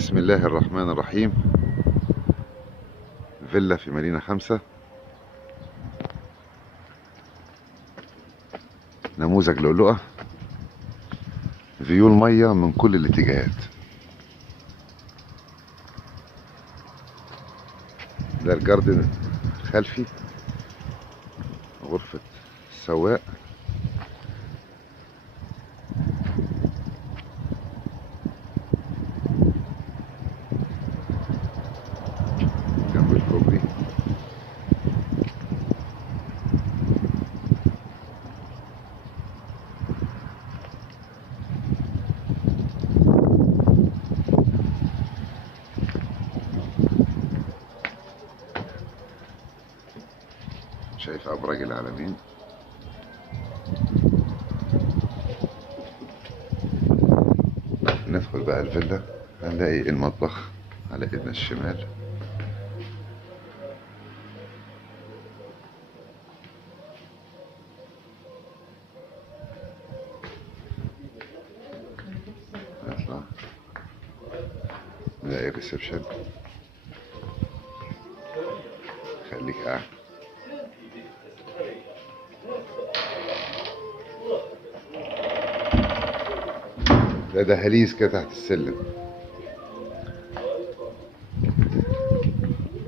بسم الله الرحمن الرحيم. فيلا في مدينة 5، نموذج لؤلؤة، فيو المية من كل الاتجاهات. ده الجاردن الخلفي، غرفة السواق، جنب الكوبري. شايف أبراج العالمين. ندخل بقى الفيلا، هنلاقي المطبخ على ايدنا الشمال، نطلع نلاقي الريسبشن. خليك قاعد. ده دهاليز كده تحت السلم.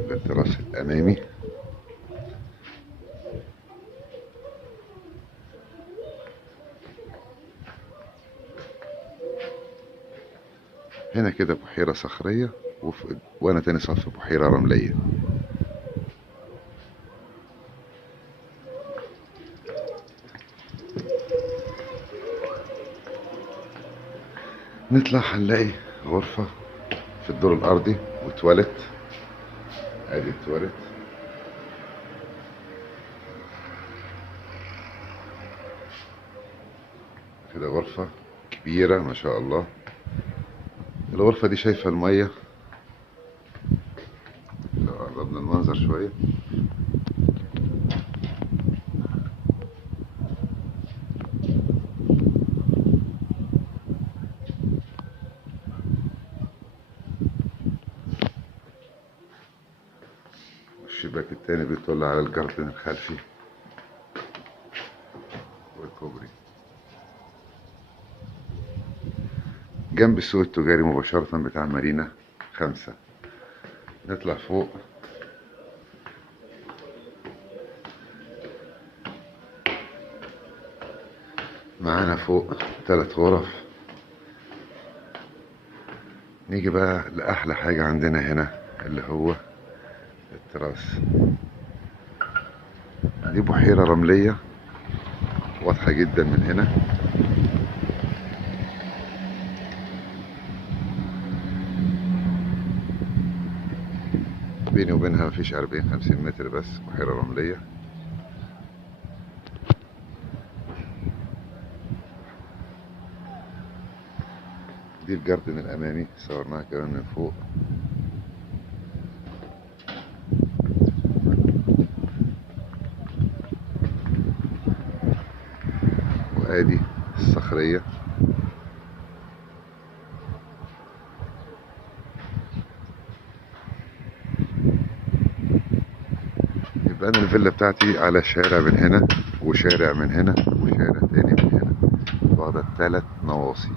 ده التراس الأمامي. هنا كده بحيرة صخرية، وانا تاني صف بحيرة رملية. نطلع هنلاقي غرفة في الدور الأرضي وتواليت. ادي التواليت. كده غرفة كبيرة ما شاء الله. الغرفة دي شايفة المية، لو قربنا المنظر شوية والشباك التاني بيطل على الجاردن الخلفي والكوبري جنب السوق التجاري مباشرة بتاع مارينا 5. نطلع فوق، معانا فوق 3 غرف. نيجي بقى لأحلى حاجة عندنا هنا، اللي هو التراس. دي بحيرة رملية واضحة جدا من هنا. بيني وبينها مفيش 40-50 متر، بس بحيرة رملية. دي الجاردن الأمامي، صورناها كمان من فوق. وادي الصخرية. يبقى أنا الفيلا بتاعتي على شارع من هنا، وشارع من هنا، وشارع تاني من هنا، واخدة 3 نواصي،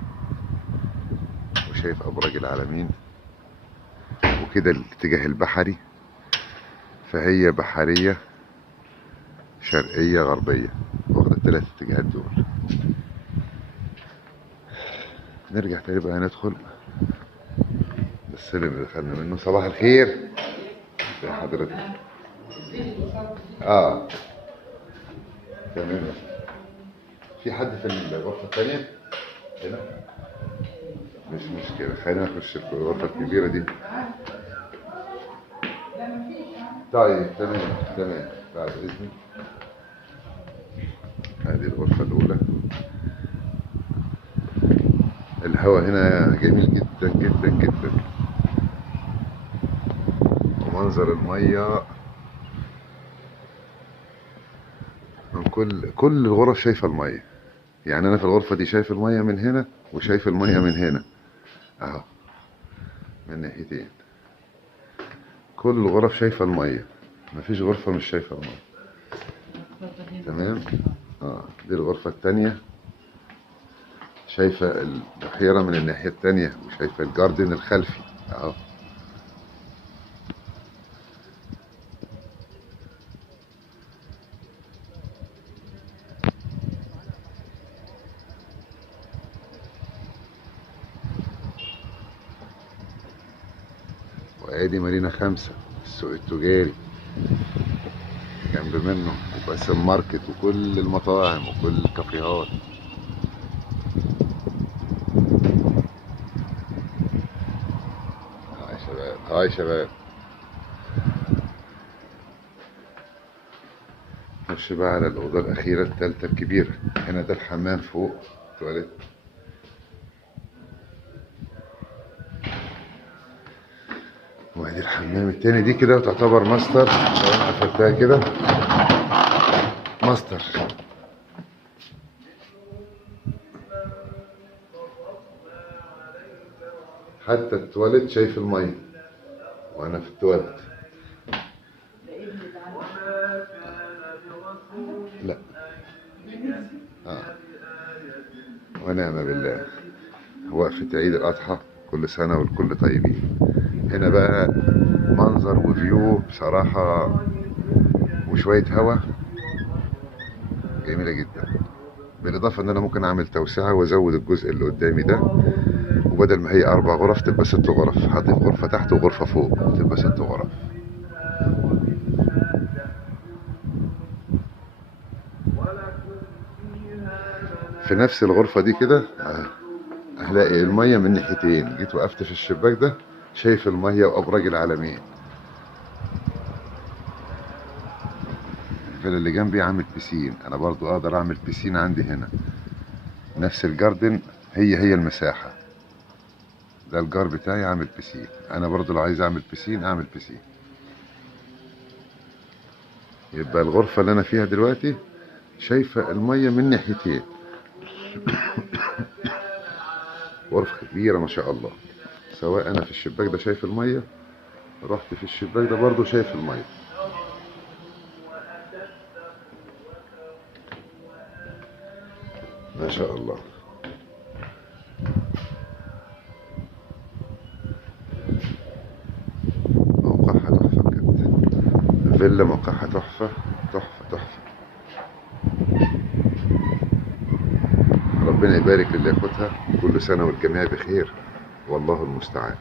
وشايف أبراج العالمين. وكده الاتجاه البحري، فهي بحرية شرقية غربية، واخدة ال3 اتجاهات دول. نرجع تاني بقى، ندخل السلم اللي دخلنا منه. صباح الخير يا حضرتك. تمام. في حد في الغرفة التانية هنا؟ مش مشكلة، خلينا نخش في الغرفة الكبيرة دي. طيب تمام بعد إذنك. هذه الغرفة الأولى. الهواء هنا جميل جدا جدا جدا، ومنظر المية من كل الغرف شايفة المية. يعني أنا في الغرفة دي شايف المية من هنا، وشايف المية من هنا أهو. من ناحيتين. كل الغرف شايفة المية، مفيش غرفة مش شايفة المية. تمام. دي الغرفة التانية، شايفة البحيرة من الناحية التانية، وشايفة الجاردن الخلفي اهو. وادي مارينا 5، السوق التجاري جنب منه، وباسم ماركت، وكل المطاعم وكل الكافيهات. هاي شباب، هاي شباب. نخش بقى على الأوضة الأخيرة التالتة الكبيرة. هنا ده الحمام فوق، تواليت. وادي الحمام التاني، دي كده تعتبر ماستر، لو انا قفلتها كده ماستر. حتى التواليت شايف المية وانا في التواليت. لا. ونعم بالله. وقفة عيد الأضحى، كل سنة والكل طيبين. هنا بقى منظر وفيو بصراحة، وشوية هوا جميلة جدا. بالإضافة إن أنا ممكن أعمل توسعة وأزود الجزء اللي قدامي ده، وبدل ما هي 4 غرف تبقى 6 غرف، هضيف غرفة تحت وغرفة فوق تبقى 6 غرف. في نفس الغرفة دي كده هلاقي المية من ناحيتين. جيت وقفت في الشباك ده، شايف المية وأبراج العالمين. الفيلا اللي جنبي عامل بيسين، أنا برضو أقدر أعمل بيسين عندي هنا. نفس الجاردن، هي المساحة. ده الجار بتاعي عامل بيسين، أنا برضو لو عايز أعمل بيسين أعمل بيسين. يبقى الغرفة اللي أنا فيها دلوقتي شايفة المية من ناحيتين. غرفة كبيرة ما شاء الله. سواء أنا في الشباك ده شايف المية، رحت في الشباك ده برضو شايف المية. ما شاء الله. موقعها تحفة بجد. فيلا موقعها تحفة تحفة تحفة. ربنا يبارك للي ياخدها، كل سنة والجميع بخير، والله المستعان.